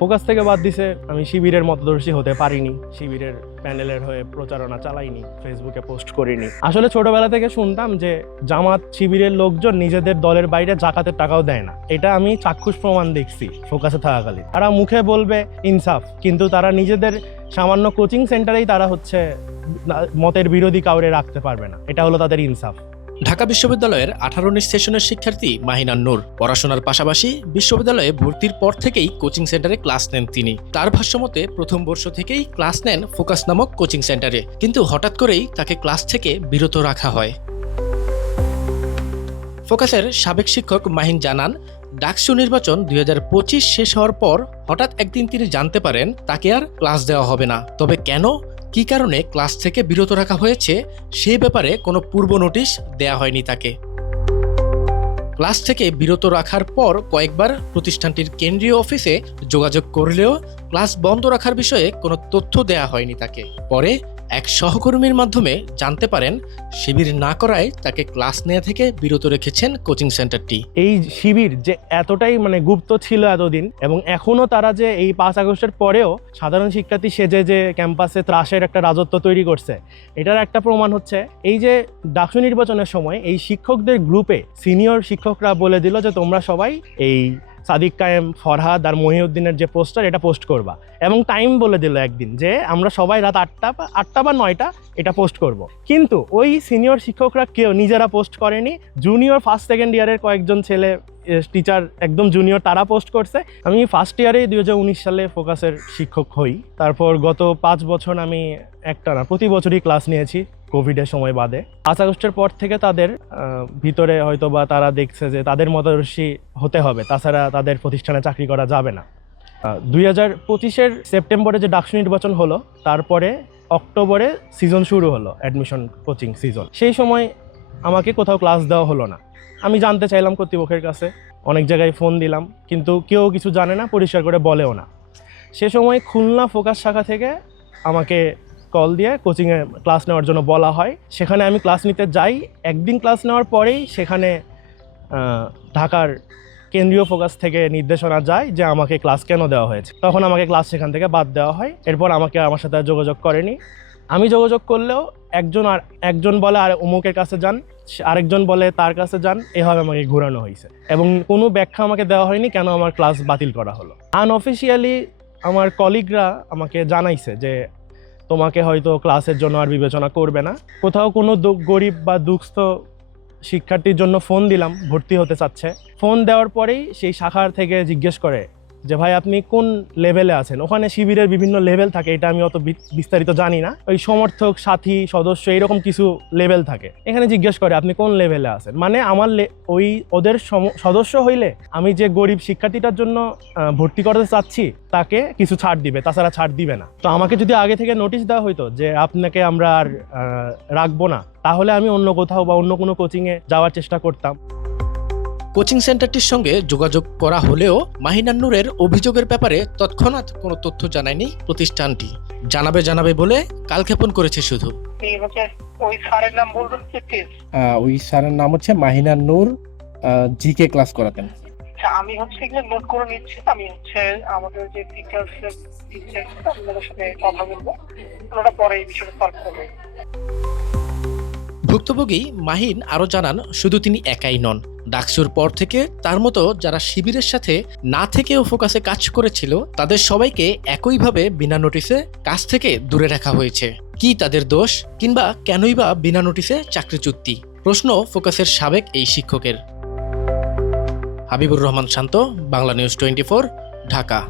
Focus থেকে বাদ দিছে, আমি শিবিরের মতদর্শী হতে পারিনি, শিবিরের প্যানেলের হয়ে প্রচারণা চালাইনি, ফেসবুকে পোস্ট করিনি। আসলে ছোটবেলা থেকে শুনতাম যে জামাত শিবিরের লোকজন নিজেদের দলের বাইরে জাকাতের টাকাও দেয় না। এটা আমি চাক্ষুষ প্রমাণ দেখছি ফোকাসে থাকাকালীন। তারা মুখে বলবে ইনসাফ, কিন্তু তারা নিজেদের সামান্য কোচিং সেন্টারেই তারা হচ্ছে মতের বিরোধী কাউরে রাখতে পারবে না। এটা হলো তাদের ইনসাফ। ঢাকা বিশ্ববিদ্যালয়ের 18 সেশনের শিক্ষার্থী মাহিন আন-নূর পড়াশোনার পাশাপাশি বিশ্ববিদ্যালয়ে ভর্তির পর থেকেই কোচিং সেন্টারে ক্লাস নেন তিনি। তার ভাষ্যমতে প্রথম বর্ষ থেকেই ক্লাস নেন ফোকাস নামক কোচিং সেন্টারে, কিন্তু হঠাৎ করেই তাকে ক্লাস থেকে বিরত রাখা হয়। ফোকাসের সাবেক শিক্ষক মাহিন জানান, ডাকসু নির্বাচন 2025 শেষ হওয়ার পর হঠাৎ একদিন তিনি জানতে পারেন তাকে আর ক্লাস দেওয়া হবে না। তবে কেন, কী কারণে ক্লাস থেকে বিরত রাখা হয়েছে সেই ব্যাপারে কোনো পূর্ব নোটিশ দেয়া হয়নি তাকে। ক্লাস থেকে বিরত রাখার পর কয়েকবার প্রতিষ্ঠানটির কেন্দ্রীয় অফিসে যোগাযোগ করলেও ক্লাস বন্ধ রাখার বিষয়ে কোনো তথ্য দেয়া হয়নি তাকে। পরে এক সহকর্মীর মাধ্যমে জানতে পারেন শিবির না করায় তাকে ক্লাস নেওয়া থেকে বিরত রেখেছেন কোচিং সেন্টারটি। এই শিবির যে এতটাই গুপ্ত ছিল এতদিন, এবং এখনো তারা যে এই 5 আগস্টের পরেও সাধারণ শিক্ষার্থী সেজে যে ক্যাম্পাসে ত্রাসের একটা রাজত্ব তৈরি করছে, এটার একটা প্রমাণ হচ্ছে এই যে ডাকসু নির্বাচনের সময় এই শিক্ষকদের গ্রুপে সিনিয়র শিক্ষকরা বলে দিল যে তোমরা সবাই এই সাদিক কায়েম, ফরহাদ আর মহিউদ্দিনের যে পোস্টার, এটা পোস্ট করবা, এবং টাইম বলে দিল একদিন যে আমরা সবাই রাত 8টা বা 9টা এটা পোস্ট করব। কিন্তু ওই সিনিয়র শিক্ষকরা কেউ নিজেরা পোস্ট করেনি, জুনিয়র ফার্স্ট সেকেন্ড ইয়ারের কয়েকজন ছেলে টিচার একদম জুনিয়র তারা পোস্ট করছে। আমি ফার্স্ট ইয়ারে 2019 সালে ফোকাসের শিক্ষক হই। তারপর গত 5 বছর আমি একটানা প্রতি বছরই ক্লাস নিয়েছি, কোভিডের সময় বাদে। 5 আগস্টের পর থেকে তাদের ভিতরে হয়তো বা তারা দেখছে যে তাদের মতদর্শী হতে হবে, তাছাড়া তাদের প্রতিষ্ঠানে চাকরি করা যাবে না। 2025-এর সেপ্টেম্বরে যে ডাকসু নির্বাচন হলো, তারপরে অক্টোবরে সিজন শুরু হলো, অ্যাডমিশন কোচিং সিজন। সেই সময় আমাকে কোথাও ক্লাস দেওয়া হলো না। আমি জানতে চাইলাম কর্তৃপক্ষের কাছে, অনেক জায়গায় ফোন দিলাম, কিন্তু কেউ কিছু জানে না, পরিষ্কার করে বলেও না। সে সময় খুলনা ফোকাস শাখা থেকে আমাকে কল দিয়ে কোচিংয়ে ক্লাস নেওয়ার জন্য বলা হয়। সেখানে আমি ক্লাস নিতে যাই। একদিন ক্লাস নেওয়ার পরেই সেখানে ঢাকার কেন্দ্রীয় ফোকাস থেকে নির্দেশনা যায় যে আমাকে ক্লাস কেন দেওয়া হয়েছে। তখন আমাকে ক্লাস সেখান থেকে বাদ দেওয়া হয়। এরপর আমার সাথে যোগাযোগ করেনি। আমি যোগাযোগ করলেও একজন বলে আর অমুকের কাছে যান, আরেকজন বলে তার কাছে যান, এভাবে আমাকে ঘোরানো হয়েছে, এবং কোনো ব্যাখ্যা আমাকে দেওয়া হয়নি কেন আমার ক্লাস বাতিল করা হলো। আনঅফিসিয়ালি আমার কলিগরা আমাকে জানাইছে যে তোমাকে হয়তো ক্লাসের জন্য আর বিবেচনা করবে না। কোথাও কোনো গরিব বা দুঃস্থ শিক্ষার্থীর জন্য ফোন দিলাম, ভর্তি হতে চাচ্ছে। ফোন দেওয়ার পরেই সেই শাখার থেকে জিজ্ঞেস করে যে ভাই আপনি কোন লেভেলে আছেন। ওখানে শিবিরের বিভিন্ন লেভেল থাকে, এটা আমি অত বিস্তারিত জানি না। ওই সমর্থক, সাথী, সদস্য এরকম কিছু লেভেল থাকে। এখানে জিজ্ঞেস করে আপনি কোন লেভেলে আছেন, মানে আমার ওদের সদস্য হইলে আমি যে গরিব শিক্ষার্থীটার জন্য ভর্তি করতে চাচ্ছি তাকে কিছু ছাড় দিবে, তাছাড়া ছাড় দিবে না। তো আমাকে যদি আগে থেকে নোটিশ দেওয়া হইতো যে আপনাকে আমরা আর রাখবো না, তাহলে আমি অন্য কোথাও বা অন্য কোনো কোচিংয়ে যাওয়ার চেষ্টা করতাম। কোচিং সেন্টারটির সঙ্গে যোগাযোগ করা হলেও মাহিন আন-নূরের অভিযোগের ব্যাপারে তৎক্ষণাৎ কোনো তথ্য জানায়নি প্রতিষ্ঠানটি। জানাবে বলে কালক্ষেপণ করেছে শুধু। ওই স্যারের নাম হচ্ছে মাহিন আন-নূর, জিকে ক্লাস করাতেন। আমি এগুলো নোট করে নিচ্ছি। আমি আমাদের যে টিচারদের সাথে কথা বলবো, ওরা পরে এই বিষয়ে সলভ করবে। ভুক্তভোগী মাহিন আরও জানান, শুধু তিনি একাই নন, ডাকসুর পর থেকে তার মতো যারা শিবিরের সাথে না থেকেও ফোকাসে কাজ করেছিল তাদের সবাইকে একইভাবে বিনা নোটিসে কাজ থেকে দূরে রাখা হয়েছে। কি তাদের দোষ, কিংবা কেনই বা বিনা নোটিসে চাকরিচ্যুতি? প্রশ্ন ফোকাসের সাবেক এই শিক্ষকের। হাবিবুর রহমান শান্ত, বাংলা নিউজ 24, ঢাকা।